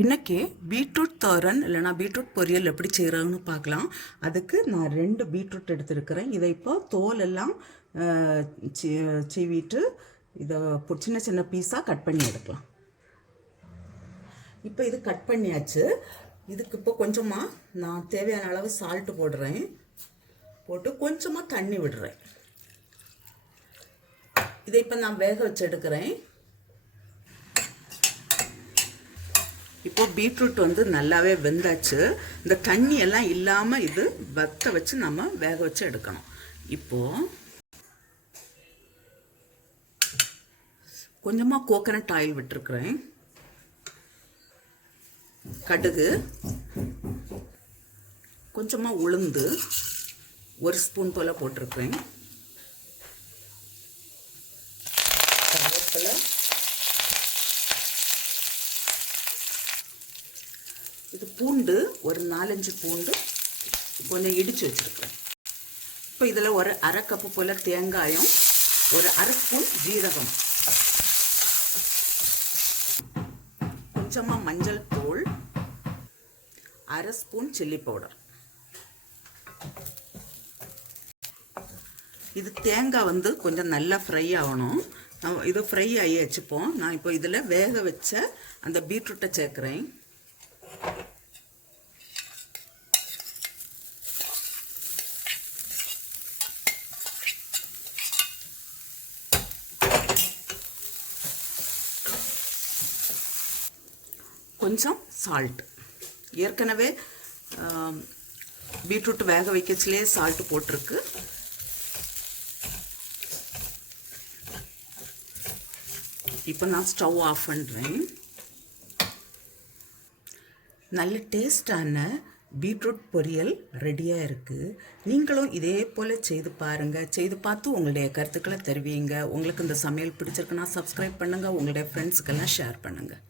இன்றைக்கி பீட்ரூட் தோரன் இல்லைனா பீட்ரூட் பொரியல் எப்படி செய்கிறாங்கன்னு பார்க்கலாம். அதுக்கு நான் 2 பீட்ரூட் எடுத்துருக்கிறேன். இதை இப்போ தோல் எல்லாம் சீவிட்டு இதை சின்ன சின்ன பீஸாக கட் பண்ணி எடுக்கலாம். இப்போ இது கட் பண்ணியாச்சு. இதுக்கு இப்போ கொஞ்சமாக நான் தேவையான அளவு சால்ட்டு போடுறேன். போட்டு கொஞ்சமாக தண்ணி விடுறேன். இதை இப்போ நான் வேக வச்சு எடுக்கிறேன். இப்போ பீட்ரூட் வந்து நல்லாவே வெந்தாச்சு. இந்த தண்ணி எல்லாம் இல்லாமல் இது வத்த வச்சு நம்ம வேக வச்சு எடுக்கணும். இப்போது கொஞ்சமாக கோகனட் ஆயில் விட்டுருக்குறேன். கடுகு, கொஞ்சமாக உளுந்து 1 ஸ்பூன் போல் போட்டிருக்கிறேன். கருவேப்பிலை, இது பூண்டு ஒரு 4-5 பூண்டு கொஞ்சம் இடித்து வச்சுருக்கிறேன். இப்போ இதில் ஒரு 1/2 கப்பு போல் தேங்காயும் 1/2 ஸ்பூன் ஜீரகம், கொஞ்சமாக மஞ்சள் தூள், 1/2 ஸ்பூன் சில்லி பவுடர். இது தேங்காய் வந்து கொஞ்சம் நல்லா ஃப்ரை ஆகணும். இது ஃப்ரை ஆகி வச்சுப்போம். நான் இப்போ இதில் வேக வச்ச அந்த பீட்ரூட்டை சேர்க்குறேன். கொஞ்சம் சால்ட், ஏற்கனவே பீட்ரூட் வேக வைக்கச்சிலே சால்ட் போட்டிருக்கு. இப்போ நான் ஸ்டவ் ஆஃப் பண்ணுறேன். நல்ல டேஸ்டான பீட்ரூட் பொரியல் ரெடியாக இருக்குது. நீங்களும் இதே போல் செய்து பாருங்கள். செய்து பார்த்து உங்களுடைய கருத்துக்களை தெரிவிங்க. உங்களுக்கு இந்த சமையல் பிடிச்சிருக்குன்னா சப்ஸ்கிரைப் பண்ணுங்கள். உங்களுடைய ஃப்ரெண்ட்ஸுக்கெல்லாம் ஷேர் பண்ணுங்கள்.